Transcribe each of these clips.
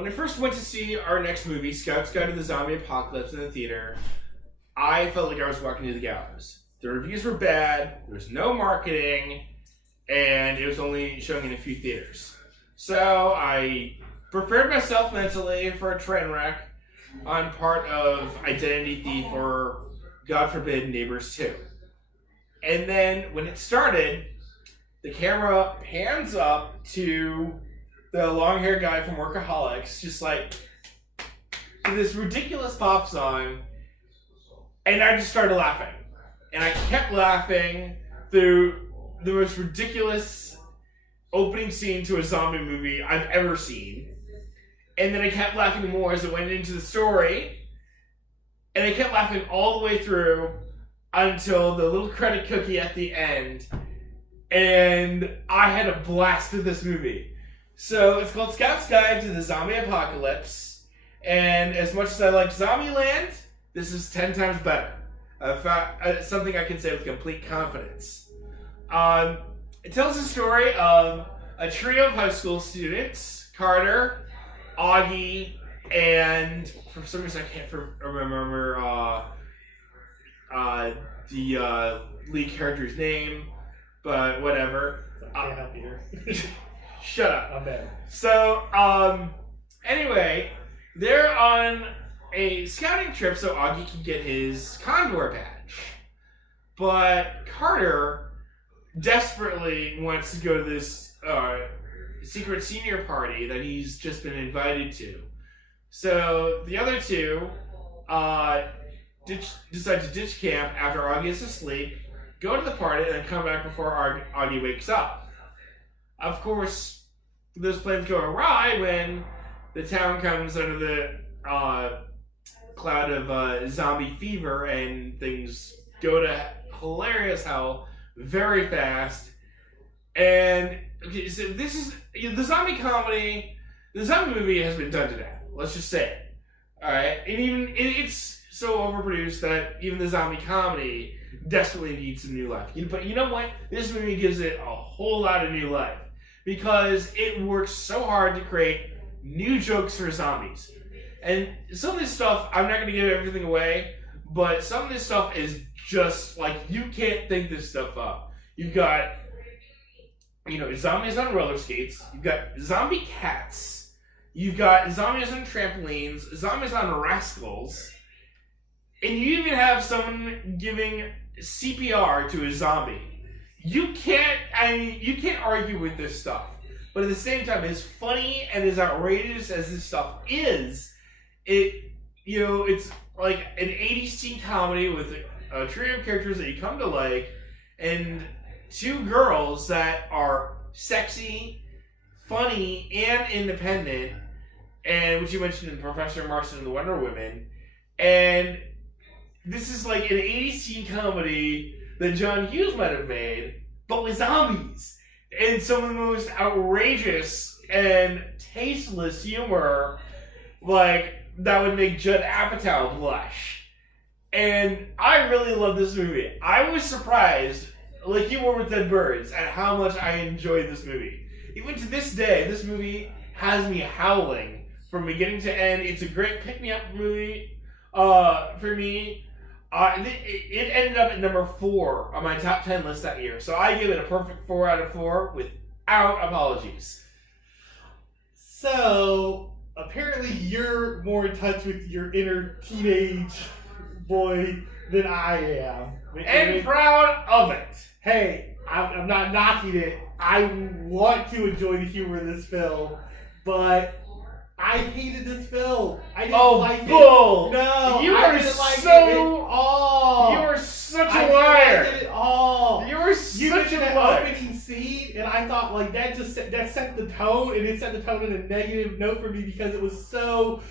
when I first went to see our next movie, Scout's Guide to the Zombie Apocalypse, in the theater, I felt like I was walking to the gallows. The reviews were bad, there was no marketing, and it was only showing in a few theaters. So I prepared myself mentally for a train wreck on part of Identity Thief or, God forbid, Neighbors 2. And then when it started, the camera pans up to the long-haired guy from Workaholics, just like this ridiculous pop song, and I just started laughing. And I kept laughing through the most ridiculous opening scene to a zombie movie I've ever seen. And then I kept laughing more as it went into the story. And I kept laughing all the way through until the little credit cookie at the end. And I had a blast with this movie. So it's called Scout's Guide to the Zombie Apocalypse. And as much as I like Zombieland, this is 10 times better. Something I can say with complete confidence. It tells the story of a trio of high school students, Carter, Augie, and for some reason I can't remember the lead character's name, but whatever. I can't help you here. Shut up. I'm bad. So, anyway, they're on a scouting trip so Augie can get his Condor badge. But Carter desperately wants to go to this secret senior party that he's just been invited to. So the other two decide to ditch camp after Augie is asleep, go to the party, and then come back before Augie wakes up. Of course, those plans go awry when the town comes under the cloud of zombie fever, and things go to hilarious hell very fast. And okay, so this is the zombie comedy. The zombie movie has been done to death. Let's just say it. All right, and even it's so overproduced that even the zombie comedy desperately needs some new life. But you know what? This movie gives it a whole lot of new life because it works so hard to create new jokes for zombies. And some of this stuff, I'm not going to give everything away, but some of this stuff is just like, you can't think this stuff up. You've got, zombies on roller skates. You've got zombie cats. You've got zombies on trampolines. Zombies on rascals. And you even have someone giving CPR to a zombie. You can't argue with this stuff. But at the same time, as funny and as outrageous as this stuff is, it's like an 80s teen comedy with a trio of characters that you come to like, and two girls that are sexy, funny, and independent, and which you mentioned in Professor Marston and the Wonder Woman. And this is like an 80s teen comedy that John Hughes might have made, but with zombies. And some of the most outrageous and tasteless humor, like, that would make Judd Apatow blush. And I really love this movie. I was surprised, like you were with Dead Birds, at how much I enjoyed this movie. Even to this day, this movie has me howling from beginning to end. It's a great pick-me-up movie for me. It ended up at number 4 on my top 10 list that year. So I give it a perfect 4 out of 4 without apologies. So, apparently you're more in touch with your inner teenage boy than I am. And proud of it. Hey, I'm not knocking it. I want to enjoy the humor of this film, but I hated this film. I didn't like bull. it. No, you I are didn't like so. it at all. You are such a I didn't liar. like it at all. You are such You mentioned a that liar. opening scene, and I thought like that set the tone, and it set the tone in a negative note for me because it was so.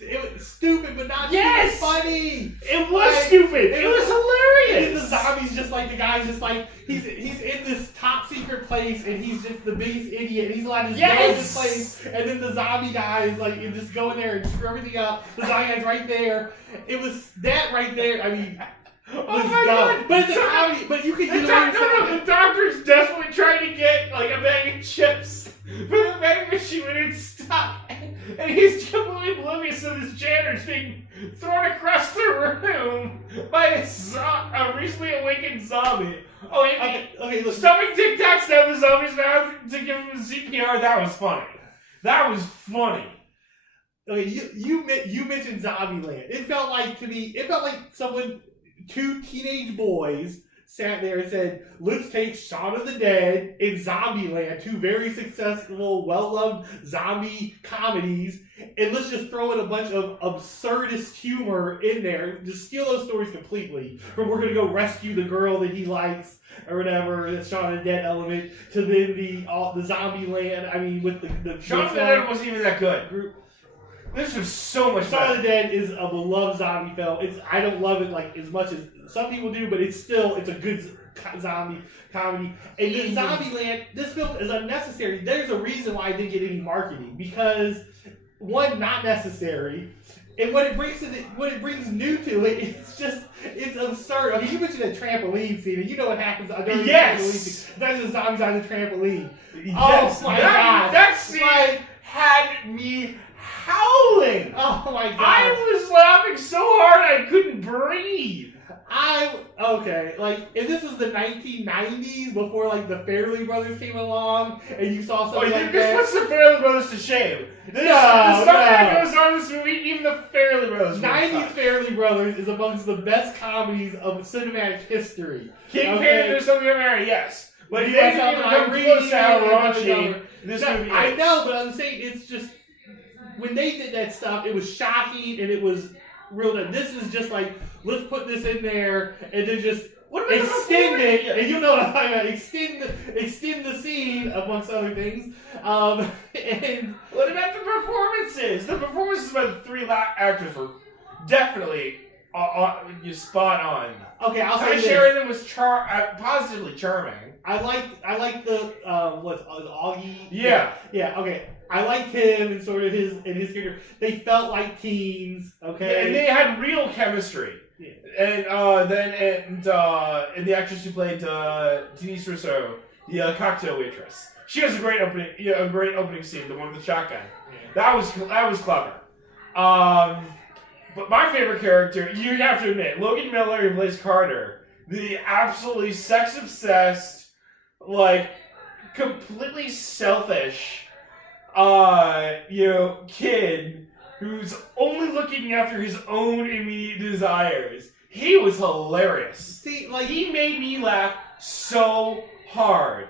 It was stupid, but not Yes! funny. It was stupid. It was And hilarious. the zombies just like the guy's just like he's in this top secret place and he's just the biggest idiot and he's allowed to go in this place, and then the zombie guy is like just go in there and screw everything up. The zombie guy's right there. It was that right there. I mean, Oh was my dumb. God. But it's a comedy. But you can The doctor's desperately trying to get like a bag of chips for the vending machine when it's stuck, and he this janitor's being thrown across the room by a recently awakened zombie. Oh, Okay, look. stuffing Tic Tacs down the zombie's mouth to give him CPR. That was funny. That was funny. Okay, you mentioned Zombieland. It felt like two teenage boys sat there and said, let's take Shaun of the Dead and Zombieland, two very successful, well-loved zombie comedies, and let's just throw in a bunch of absurdist humor in there, just steal those stories completely. From we're going to go rescue the girl that he likes, or whatever, the Shaun of the Dead element, to then the Zombieland, I mean, with the Shaun of the Dead wasn't even that good. group. This was so much Shaun of better. the Dead is a beloved zombie film. I don't love it like as much as some people do, but it's a good zombie comedy. And in Zombieland, this film is unnecessary. There's a reason why I didn't get any marketing, because one, not necessary, and what it brings new to it, it's absurd. I mean, you mentioned a trampoline scene, and you know what happens during the trampoline scene. There's just zombies on the trampoline. Yes, oh my god, that scene had me howling. Oh my god! I was laughing so hard I couldn't breathe. And this was the 1990s, before like the Fairley Brothers came along, and you saw something like this that. puts the Fairley Brothers to shame. The stuff that goes on in this movie, even the Fairley Brothers. 90s Fairley Brothers is amongst the best comedies of cinematic history. King Panda, Something to Marry, yes. But You they guys didn't even have come close to how Irene, raunchy this movie is. I know, but I'm saying it's just, when they did that stuff, it was shocking and it was real. This is just like, let's put this in there and then just extend it, and you know what I'm talking about. Extend the scene amongst other things. And what about the performances? The performances by the three actors were definitely spot on. Okay, I'll say Ty this. Sheridan was positively charming. I like the Augie. Yeah. Yeah. Okay. I liked him and sort of his character. They felt like teens. Okay. And they had real chemistry. Yeah. And the actress who played Denise Rousseau, the cocktail waitress, she has a great opening scene, the one with the shotgun. Yeah. That was clever. But my favorite character, you have to admit, Logan Miller who plays Carter, the absolutely sex obsessed, like completely selfish, kid who's only looking after his own immediate desires. He was hilarious. See, like, he made me laugh so hard.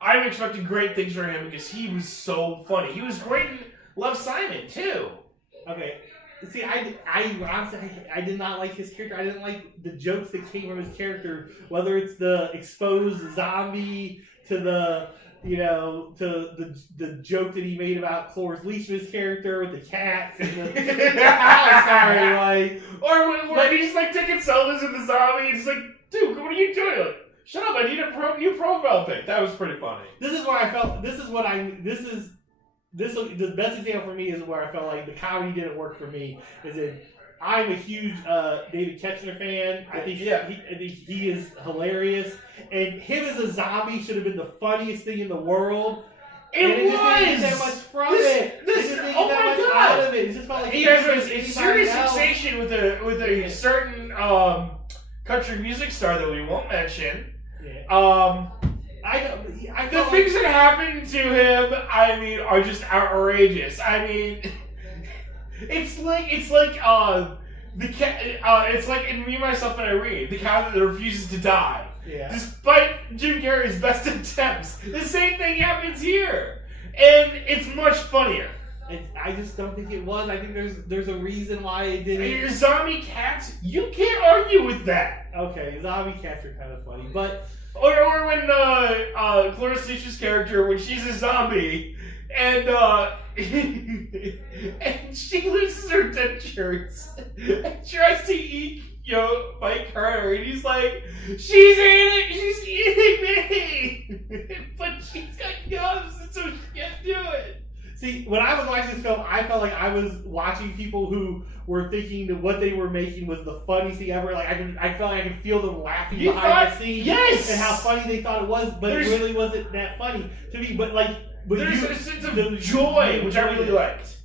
I'm expecting great things from him because he was so funny. He was great in Love, Simon too. Okay. See, I honestly, I did not like his character. I didn't like the jokes that came from his character, whether it's the exposed zombie to the joke that he made about Cloris Leachman's character with the cats and the or when he's like taking selfies with the zombie, it's like, dude, what are you doing? Like, shut up! I need a new profile pic. That was pretty funny. This is where I felt. The best example for me is where I felt like the comedy didn't work for me. Is that I'm a huge David Koechner fan. I think he is hilarious, and him as a zombie should have been the funniest thing in the world. It was. Just didn't get that much from it. Oh my god! Out of it. It just felt like he has a serious fixation with a certain country music star that we won't mention. Yeah. The things that happen to him, are just outrageous. It's like the cat. It's like in Me, Myself, and Irene, the cat that refuses to die. Yeah. Despite Jim Carrey's best attempts, the same thing happens here, and it's much funnier. I just don't think it was. I think there's a reason why it didn't. Your zombie cats, you can't argue with that. Okay, zombie cats are kind of funny, but. Or when Cloris Leachman's character, when she's a zombie, and and she loses her dentures and tries to eat, Mike Carter, and he's like, she's eating me, but she's got gums, and so she can't do it. See, when I was watching this film, I felt like I was watching people who were thinking that what they were making was the funniest thing ever. Like I felt like I could feel them laughing behind the scenes, and how funny they thought it was, but it really wasn't that funny to me. But there's a sense of joy, which I really liked.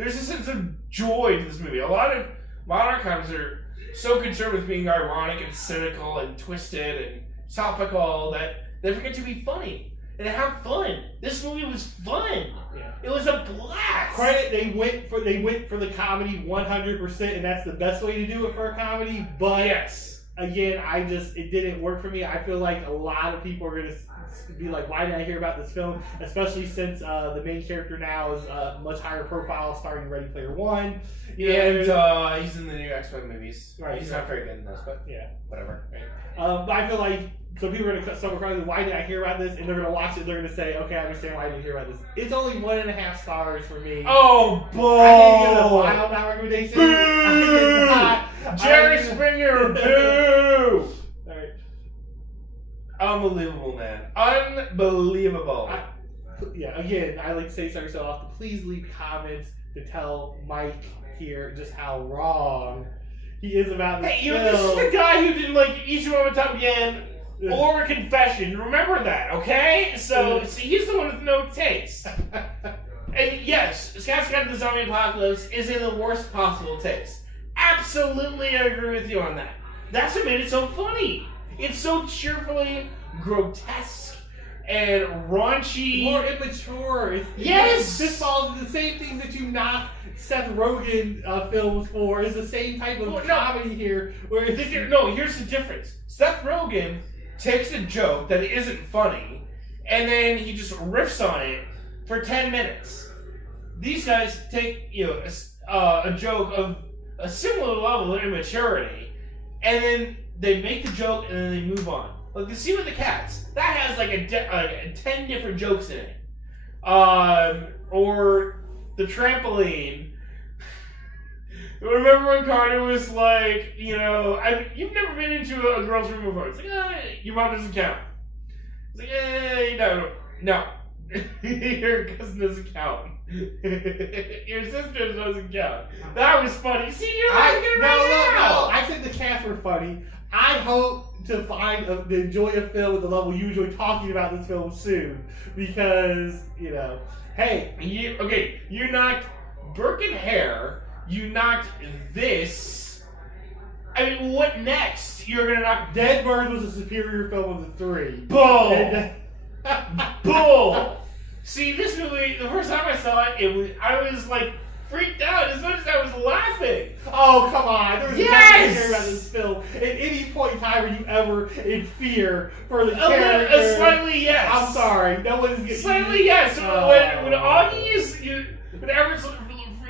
There's a sense of joy to this movie. A lot of modern comedies are so concerned with being ironic and cynical and twisted and topical that they forget to be funny and have fun. This movie was fun. Yeah. It was a blast. Credit, they went for the comedy 100%, and that's the best way to do it for a comedy. But yes, again, it didn't work for me. I feel like a lot of people are gonna be like, "Why did I hear about this film?" Especially since the main character now is much higher profile, starring Ready Player One. And he's in the new X-Men movies. Right, He's right. not very good in those, but Yeah. whatever. But I feel like some people are going to stumble across it. Why did I hear about this? And they're going to watch it. They're going to say, "Okay, I understand why I didn't hear about this." It's only 1.5 stars for me. Oh, boy! I didn't get a wild out recommendation. Boo! I did not. Jerry Springer, boo! Alright. Unbelievable, man. Unbelievable. Again, I like to say sorry so often. Please leave comments to tell Mike here just how wrong he is about this Hey, film. this is the guy who didn't like Ichiro Matsumoto or Confession. Remember that, okay? So he's the one with no taste. And yes, Scott the Zombie Apocalypse is in the worst possible taste. Absolutely, I agree with you on that. That's what made it so funny. It's so cheerfully grotesque and raunchy. More immature. Yes! This falls into the same things that you knock Seth Rogen films for. Is the same type of comedy here. Where Here's the difference. Seth Rogen takes a joke that isn't funny, and then he just riffs on it for 10 minutes. These guys take a joke of a similar level of immaturity, and then they make the joke, and then they move on. Like the scene with the cats, that has like 10 different jokes in it. Or the trampoline. Remember when Carter was like, you've never been into a girl's room before. It's like, your mom doesn't count. It's like, no. Your cousin doesn't count. Your sister doesn't count. That was funny. See, you're like it right now. I said the cats were funny. I hope to to enjoy a film at the level you enjoy talking about this film soon. Because, hey. You knocked Burke and Hare. You knocked this. I mean, what next? You're gonna knock Dead Birds was a superior film of the three. Bull! Bull! See, this movie, the first time I saw it, I was like freaked out as much as I was laughing. Oh, come on. There was Yes! nothing scary about this film. At any point in time were you ever in fear for the character? Slightly yes. I'm sorry. No one's getting... Slightly yes. When Augie is... When Everett's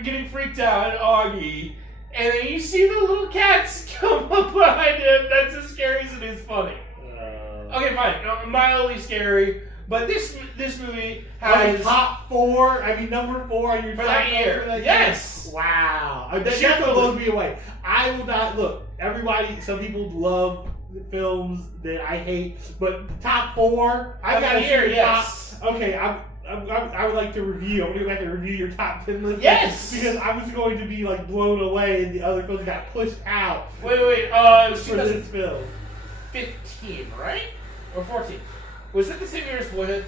getting freaked out at Augie, and then you see the little cats come up behind him, that's as scary as it is funny. Okay, fine. Mildly scary. But this movie has... top 4? I mean, number 4 on your for top that year. Yes! Year? Wow. That blows me away. I will not... Look, everybody... Some people love films that I hate, but top 4... I got to year, see yes. top... Okay, I would like to review. I'm going to go back and review your top 10 list. Yes! Because I was going to be, blown away and the other films got pushed out. Wait. It was for this film. 15, right? Or 14? Was it the same year as Boyhood?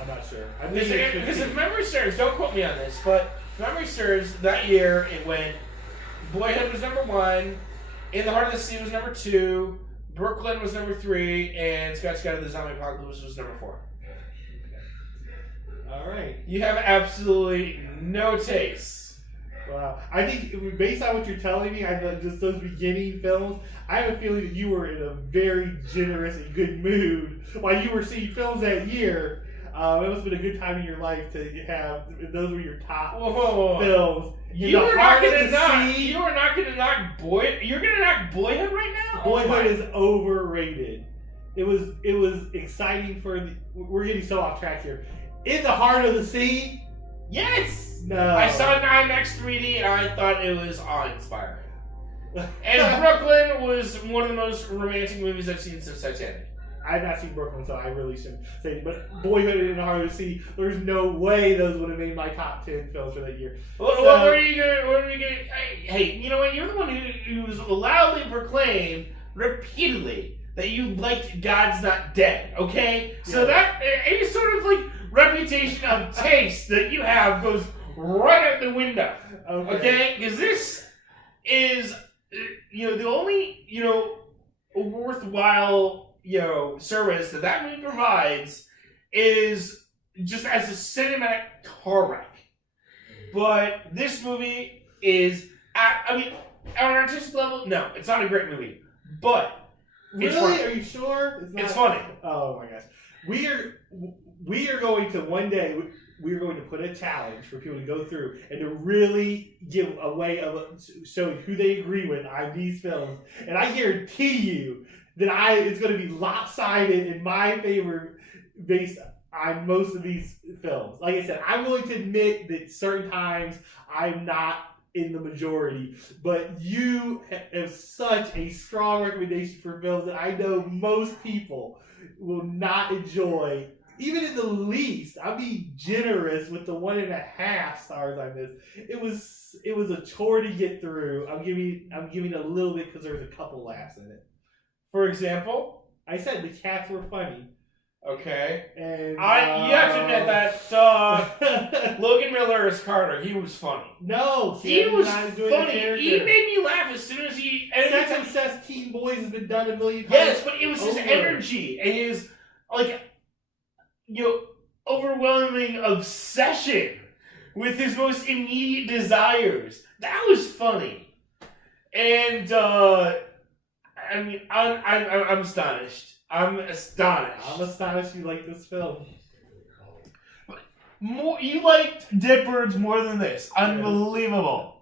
I'm not sure. Because if memory serves, don't quote me on this, but if memory serves, that year it went, Boyhood was number 1, In the Heart of the Sea was number 2, Brooklyn was number 3, and Scott of the Zombie Apocalypse was number 4. Alright. You have absolutely no taste. Wow. I think based on what you're telling me, just those beginning films, I have a feeling that you were in a very generous and good mood while you were seeing films that year. It must have been a good time in your life to have, those were your top films. You are not going to knock Boyhood. You're going to knock Boyhood right now? Boyhood is overrated. It was exciting we're getting so off track here. In the Heart of the Sea? Yes! No. I saw it in IMAX 3D and I thought it was awe-inspiring. And Brooklyn was one of the most romantic movies I've seen since Titanic. I've not seen Brooklyn, so I really shouldn't say it. But Boyhood and In the Heart of the Sea, there's no way those would have made my top 10 films for that year. What are you gonna? Hey, you know what? You're the one who was loudly proclaimed repeatedly that you liked God's Not Dead. Okay, so that is sort of like reputation of taste that you have goes right out the window. Okay? Because this is, the only, worthwhile, service that movie provides is just as a cinematic car wreck. But this movie is, on an artistic level, no, it's not a great movie. But it's really? funny. Are you sure? It's funny. Oh my gosh. We are going to one day, we are going to put a challenge for people to go through and to really give a way of showing who they agree with on these films. And I guarantee you that it's going to be lopsided in my favor based on most of these films. Like I said, I'm willing to admit that certain times I'm not in the majority, but you have such a strong recommendation for films that I know most people will not enjoy, even in the least. I'll be generous with the 1.5 stars on this. It was a chore to get through. I'm giving a little bit because there's a couple laughs in it. For example, I said the cats were funny. Okay. And you have to admit that Logan Miller as Carter, he was funny. No, he was not funny. He made me laugh as soon as he. Sex Obsessed Teen Boys has been done a million times. Yes, but it was his energy and his overwhelming obsession with his most immediate desires. That was funny, and I'm astonished. I'm astonished. I'm astonished you like this film. You liked Dead Birds more than this. Unbelievable.